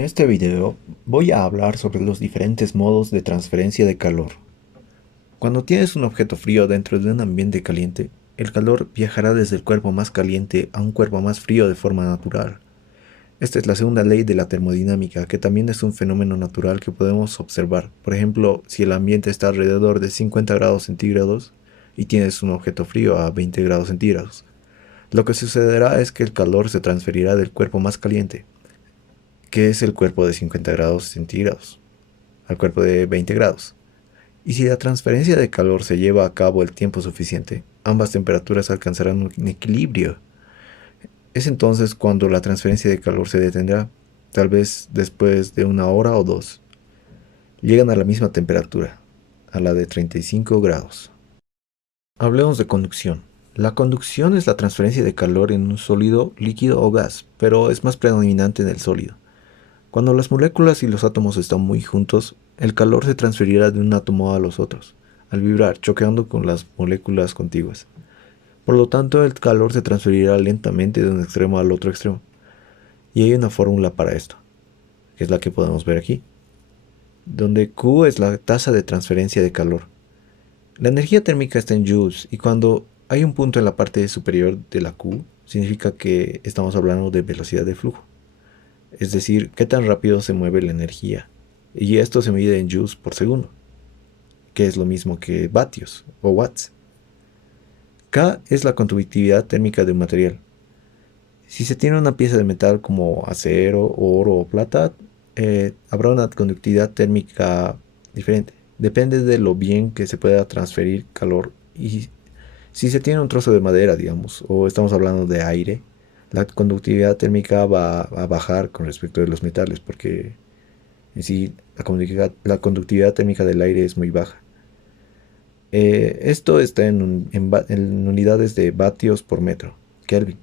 En este video voy a hablar sobre los diferentes modos de transferencia de calor. Cuando tienes un objeto frío dentro de un ambiente caliente, el calor viajará desde el cuerpo más caliente a un cuerpo más frío de forma natural. Esta es la segunda ley de la termodinámica, que también es un fenómeno natural que podemos observar. Por ejemplo, si el ambiente está alrededor de 50 grados centígrados y tienes un objeto frío a 20 grados centígrados, lo que sucederá es que el calor se transferirá del cuerpo más caliente, que es el cuerpo de 50 grados centígrados, al cuerpo de 20 grados. Y si la transferencia de calor se lleva a cabo el tiempo suficiente, ambas temperaturas alcanzarán un equilibrio. Es entonces cuando la transferencia de calor se detendrá, tal vez después de una hora o dos. Llegan a la misma temperatura, a la de 35 grados. Hablemos de conducción. La conducción es la transferencia de calor en un sólido, líquido o gas, pero es más predominante en el sólido. Cuando las moléculas y los átomos están muy juntos, el calor se transferirá de un átomo a los otros, al vibrar, choqueando con las moléculas contiguas. Por lo tanto, el calor se transferirá lentamente de un extremo al otro extremo. Y hay una fórmula para esto, que es la que podemos ver aquí, donde Q es la tasa de transferencia de calor. La energía térmica está en joules y cuando hay un punto en la parte superior de la Q, significa que estamos hablando de velocidad de flujo. Es decir, qué tan rápido se mueve la energía. Y esto se mide en joules por segundo, que es lo mismo que vatios o watts. K es la conductividad térmica de un material. Si se tiene una pieza de metal como acero, oro o plata, habrá una conductividad térmica diferente. Depende de lo bien que se pueda transferir calor. Y si se tiene un trozo de madera, digamos, o estamos hablando de aire, la conductividad térmica va a bajar con respecto de los metales, porque en sí la conductividad térmica del aire es muy baja. Esto está en unidades de vatios por metro, Kelvin.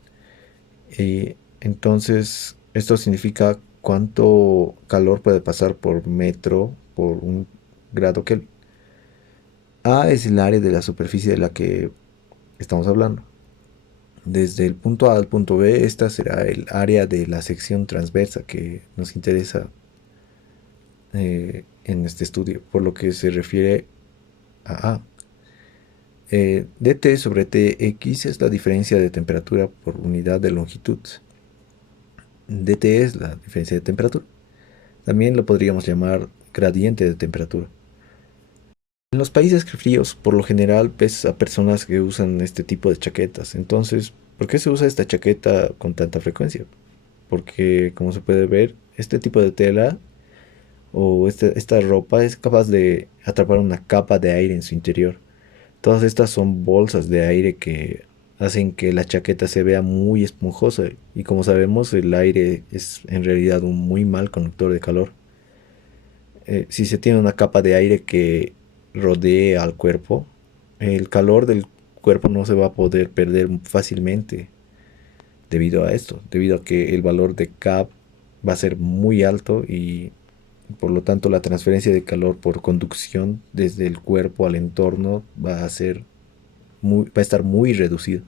Entonces, esto significa cuánto calor puede pasar por metro por un grado Kelvin. A es el área de la superficie de la que estamos hablando. Desde el punto A al punto B, esta será el área de la sección transversa que nos interesa en este estudio, por lo que se refiere a A. dt sobre Tx es la diferencia de temperatura por unidad de longitud. dt es la diferencia de temperatura. También lo podríamos llamar gradiente de temperatura. En los países fríos, por lo general, ves a personas que usan este tipo de chaquetas. Entonces, ¿por qué se usa esta chaqueta con tanta frecuencia? Porque, como se puede ver, este tipo de tela o esta ropa es capaz de atrapar una capa de aire en su interior. Todas estas son bolsas de aire que hacen que la chaqueta se vea muy esponjosa y como sabemos el aire es en realidad un muy mal conductor de calor. Si se tiene una capa de aire que rodee al cuerpo, el calor del cuerpo no se va a poder perder fácilmente debido a esto, debido a que el valor de K va a ser muy alto y por lo tanto la transferencia de calor por conducción desde el cuerpo al entorno va a estar muy reducido.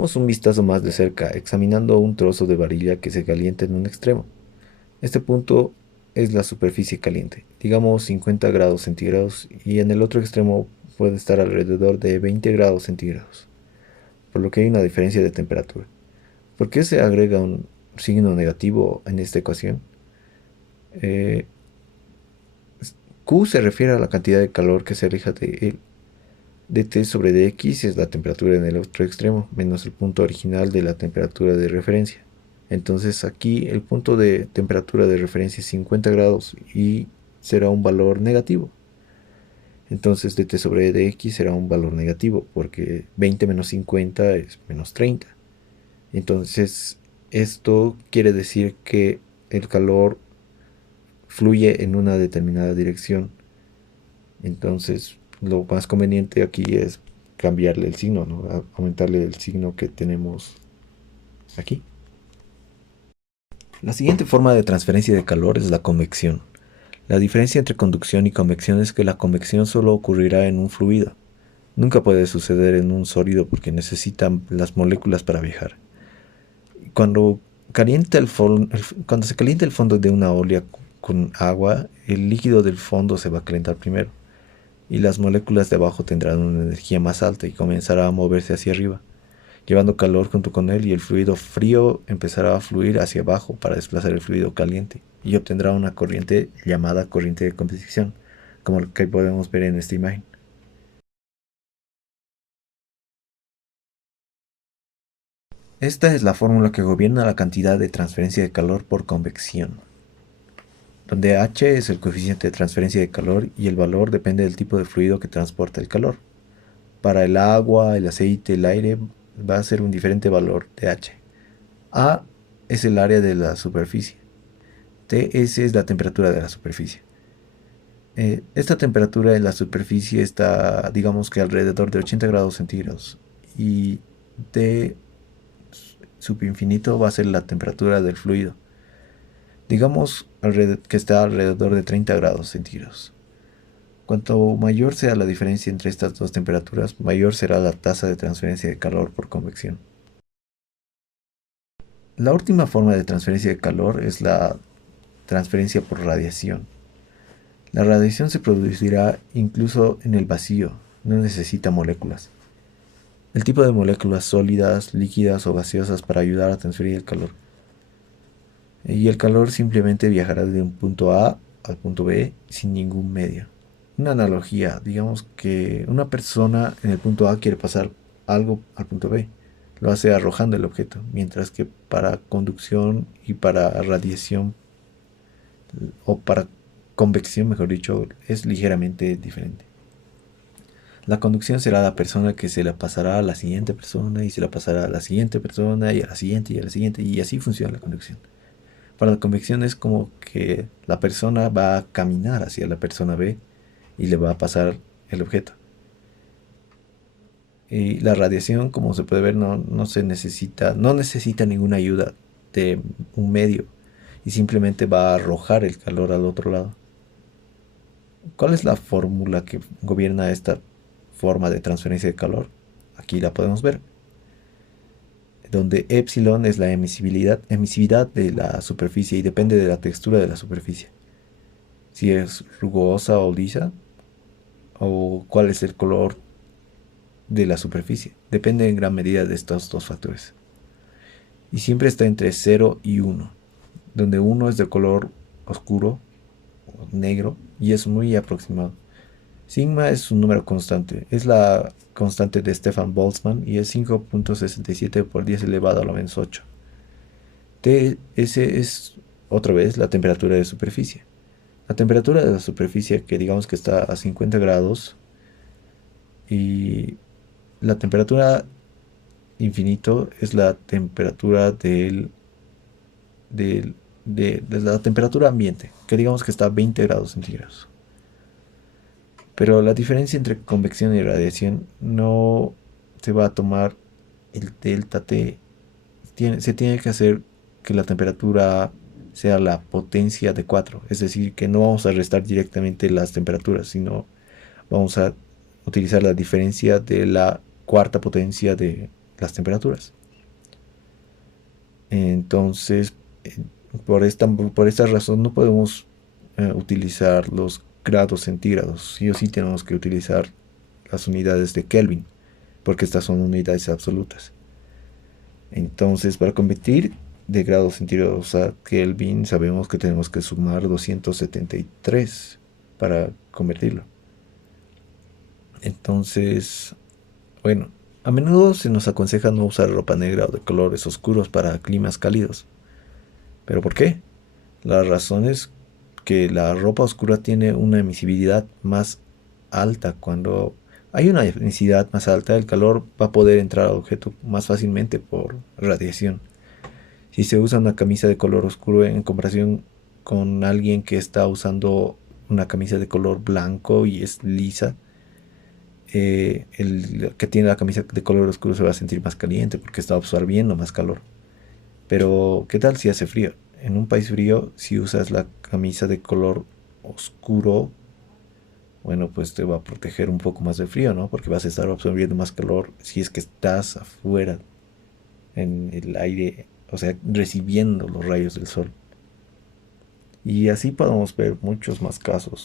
Damos un vistazo más de cerca, examinando un trozo de varilla que se calienta en un extremo. Este punto es la superficie caliente, digamos 50 grados centígrados, y en el otro extremo puede estar alrededor de 20 grados centígrados, por lo que hay una diferencia de temperatura. ¿Por qué se agrega un signo negativo en esta ecuación? Eh, Q se refiere a la cantidad de calor que se aleja de él. dt sobre dx es la temperatura en el otro extremo, menos el punto original de la temperatura de referencia. Entonces aquí el punto de temperatura de referencia es 50 grados y será un valor negativo. Entonces dt sobre dx será un valor negativo porque 20 menos 50 es menos 30. Entonces esto quiere decir que el calor fluye en una determinada dirección. Entonces lo más conveniente aquí es cambiarle el signo, ¿no? Aumentarle el signo que tenemos aquí. La siguiente forma de transferencia de calor es la convección. La diferencia entre conducción y convección es que la convección solo ocurrirá en un fluido. Nunca puede suceder en un sólido porque necesitan las moléculas para viajar. Cuando Cuando se calienta el fondo de una olla con agua, el líquido del fondo se va a calentar primero y las moléculas de abajo tendrán una energía más alta y comenzará a moverse hacia arriba, llevando calor junto con él, y el fluido frío empezará a fluir hacia abajo para desplazar el fluido caliente y obtendrá una corriente llamada corriente de convección, como lo que podemos ver en esta imagen. Esta es la fórmula que gobierna la cantidad de transferencia de calor por convección, donde H es el coeficiente de transferencia de calor y el valor depende del tipo de fluido que transporta el calor. Para el agua, el aceite, el aire va a ser un diferente valor de H. A es el área de la superficie. TS es la temperatura de la superficie. Esta temperatura en la superficie está, digamos que alrededor de 80 grados centígrados. Y T subinfinito va a ser la temperatura del fluido. Digamos que está alrededor de 30 grados centígrados. Cuanto mayor sea la diferencia entre estas dos temperaturas, mayor será la tasa de transferencia de calor por convección. La última forma de transferencia de calor es la transferencia por radiación. La radiación se producirá incluso en el vacío, no necesita moléculas. El tipo de moléculas sólidas, líquidas o gaseosas para ayudar a transferir el calor. Y el calor simplemente viajará de un punto A al punto B sin ningún medio. Una analogía, digamos que una persona en el punto A quiere pasar algo al punto B. Lo hace arrojando el objeto, mientras que para conducción y para radiación, o para convección, mejor dicho, es ligeramente diferente. La conducción será la persona que se la pasará a la siguiente persona y se la pasará a la siguiente persona y a la siguiente y a la siguiente, y así funciona la conducción. Para la convección es como que la persona va a caminar hacia la persona B y le va a pasar el objeto. Y la radiación, como se puede ver, no necesita ninguna ayuda de un medio y simplemente va a arrojar el calor al otro lado. ¿Cuál es la fórmula que gobierna esta forma de transferencia de calor? Aquí la podemos ver, donde epsilon es la emisividad de la superficie y depende de la textura de la superficie. Si es rugosa o lisa, o cuál es el color de la superficie. Depende en gran medida de estos dos factores. Y siempre está entre 0 y 1, donde 1 es de color oscuro o negro y es muy aproximado. Sigma es un número constante, es la constante de Stefan Boltzmann y es 5.67 por 10 elevado a la menos 8. TS es otra vez la temperatura de superficie. La temperatura de la superficie, que digamos que está a 50 grados, y la temperatura infinito es la temperatura de la temperatura ambiente, que digamos que está a 20 grados centígrados. Pero la diferencia entre convección y radiación no se va a tomar el delta T. Se tiene que hacer que la temperatura sea la potencia de 4. Es decir, que no vamos a restar directamente las temperaturas, sino vamos a utilizar la diferencia de la cuarta potencia de las temperaturas. Entonces, por esta razón no podemos utilizar los grados centígrados. Sí o sí tenemos que utilizar las unidades de Kelvin, porque estas son unidades absolutas. Entonces, para convertir de grados centígrados a Kelvin, sabemos que tenemos que sumar 273 para convertirlo. Entonces, bueno, a menudo se nos aconseja no usar ropa negra o de colores oscuros para climas cálidos. ¿Pero por qué? La razón es que la ropa oscura tiene una emisividad más alta. Cuando hay una emisividad más alta, el calor va a poder entrar al objeto más fácilmente por radiación. Si se usa una camisa de color oscuro en comparación con alguien que está usando una camisa de color blanco y es lisa, el que tiene la camisa de color oscuro se va a sentir más caliente porque está absorbiendo más calor. Pero, ¿qué tal si hace frío? En un país frío, si usas la camisa de color oscuro, bueno, pues te va a proteger un poco más del frío, ¿no? Porque vas a estar absorbiendo más calor si es que estás afuera en el aire o sea, recibiendo los rayos del sol. Y así podemos ver muchos más casos.